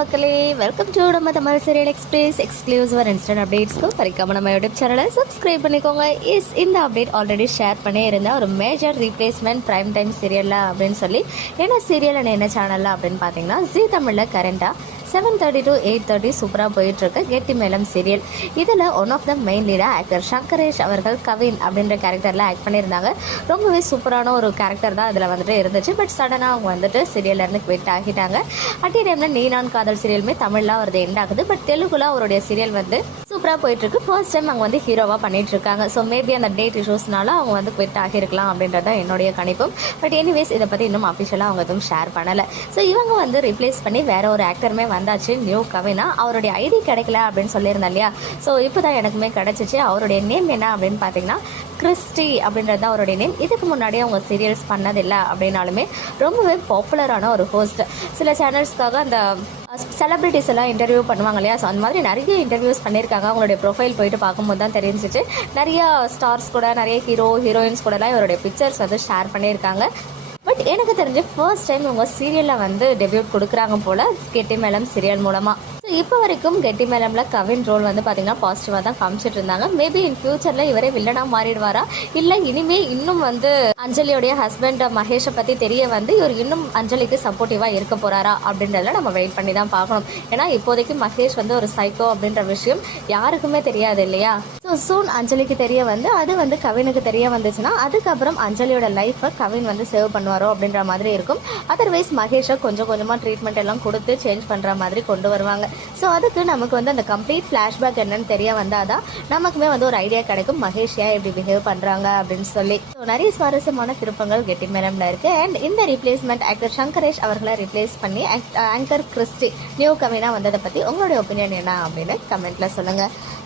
மக்களே welcome to நம்ம Tamil serial express exclusive instant அப்டேட்ஸ்க்கு வரைக்காம நம்ம யூடியூப் சேனலை சப்ஸ்கிரைப் பண்ணிக்கோங்க. இஸ் இந்த அப்டேட் ஆல்ரெடி ஷேர் பண்ணே இருந்தேன் ஒரு மேஜர் ரீப்ளேஸ்மெண்ட் ப்ரைம் டைம் சீரியலில் அப்படின்னு சொல்லி என்ன சீரியல் என்ன சேனலில் அப்படின்னு பார்த்தீங்கன்னா ஜி தமிழில் கரண்டாக seven thirty to eight thirty சூப்பராக போயிட்டுருக்கு. கெட்டி மேலம் சீரியல் இதில் ஒன் ஆஃப் த மெயின் லீடாக ஆக்டர் சங்கரேஷ் அவர்கள் கவின் அப்படின்ற கேரக்டரில் ஆக்ட் பண்ணியிருந்தாங்க. ரொம்பவே சூப்பரான ஒரு கேரக்டர் தான் இதில் வந்துட்டு இருந்துச்சு. பட் சடனாக அவங்க வந்துட்டு சீரியல்லேருந்து குவிட் ஆகிட்டாங்க. அட் டைமில் நீ நான் காதல் சீரியலுமே தமிழில் அவரது எண்ட் ஆகுது. பட் தெலுங்குல அவருடைய சீரியல் வந்து சூப்பராக போயிட்டுருக்கு. ஃபர்ஸ்ட் டைம் அவங்க வந்து ஹீரோவாக பண்ணிட்டு இருக்காங்க ஸோ மேபி அந்த டேட் இஷ்யூஸ்னால அவங்க வந்து குவிட் ஆகியிருக்கலாம் அப்படின்றது தான் என்னுடைய கணிப்பும். பட் எனிவேஸ் இதை பற்றி இன்னும் அஃபிஷியலாக அவங்க எதுவும் ஷேர் பண்ணலை. ஸோ இவங்க வந்து ரிப்ளேஸ் பண்ணி வேற ஒரு ஆக்டருமே வந்தாச்சு நியூ கவினா அவருடைய ஐடி கிடைக்கல அப்படின்னு சொல்லியிருந்தேன் இல்லையா? ஸோ இப்போ தான் எனக்குமே கிடைச்சிச்சு. அவருடைய நேம் என்ன அப்படின்னு பார்த்தீங்கன்னா கிறிஸ்டி அப்படின்றது தான் அவருடைய நேம் இதுக்கு முன்னாடி அவங்க சீரியல்ஸ் பண்ணதில்லை அப்படின்னாலுமே ரொம்பவே பாப்புலரான ஒரு ஹோஸ்ட் சில சேனல்ஸ்க்காக அந்த செலிபிரிட்டிஸ் எல்லாம் இன்டர்வியூ பண்ணுவாங்க இல்லையா? ஸோ அந்த மாதிரி நிறைய இன்டர்வியூஸ் பண்ணியிருக்காங்க. அவங்களுடைய ப்ரொஃபைல் போயிட்டு பார்க்கும்போது தான் தெரிஞ்சிச்சு. நிறைய ஸ்டார்ஸ் கூட நிறைய ஹீரோ ஹீரோயின்ஸ் கூடலாம் இவருடைய பிக்சர்ஸ் வந்து ஷேர் பண்ணியிருக்காங்க. பட் எனக்கு தெரிஞ்சு ஃபர்ஸ்ட் டைம் இவங்க சீரியலில் வந்து டெபியூட் கொடுக்குறாங்க போல் கெட்டி மேலம் சீரியல் மூலமாக இப்போ வரைக்கும் கெட்டி மேலமில் கவின் ரோல் வந்து பார்த்தீங்கன்னா பாசிட்டிவாக தான் காமிச்சிட்டு இருந்தாங்க. மேபி இன் ஃபியூச்சரில் இவரே வில்லனாக மாறிடுவாரா? இல்லை இனிமே இன்னும் வந்து அஞ்சலியோடைய ஹஸ்பண்ட் மகேஷை பற்றி தெரிய வந்து இவர் இன்னும் அஞ்சலிக்கு சப்போர்ட்டிவாக இருக்க போகிறாரா அப்படின்றத நம்ம வெயிட் பண்ணி தான் பார்க்கணும். ஏன்னா இப்போதைக்கு மகேஷ் வந்து ஒரு சைக்கோ அப்படின்ற விஷயம் யாருக்குமே தெரியாது இல்லையா? ஸோ சூன் அஞ்சலிக்கு தெரிய வந்து அது வந்து கவினுக்கு தெரிய வந்துச்சுன்னா அதுக்கப்புறம் அஞ்சலியோட லைஃப்பை கவின் வந்து சேவ் பண்ணுவாரோ அப்படின்ற மாதிரி இருக்கும். அதர்வைஸ் மகேஷை கொஞ்சம் கொஞ்சமாக ட்ரீட்மெண்ட் எல்லாம் கொடுத்து சேஞ்ச் பண்ணுற மாதிரி கொண்டு வருவாங்க. ஸோ அதுக்கு நமக்கு வந்து அந்த கம்ப்ளீட் ஃப்ளாஷ்பேக் என்னன்னு தெரிய வந்தால் தான் நமக்குமே வந்து ஒரு ஐடியா கிடைக்கும். மகேஷ் ஏன் இப்படி பிஹேவ் பண்ணுறாங்க அப்படின்னு சொல்லி. ஸோ நிறைய சுவாரஸ்யமான திருப்பங்கள் கெட்டி மேலம்ல இருக்குது அண்ட் இந்த ரீப்ளேஸ்மெண்ட் ஆக்டர் சங்கரேஷ் அவர்களை ரிப்ளேஸ் பண்ணி ஆங்கர் கிறிஸ்டி நியூ கவினா வந்ததை பற்றி உங்களுடைய ஒப்பீனியன் என்ன அப்படின்னு கமெண்ட்டில் சொல்லுங்கள்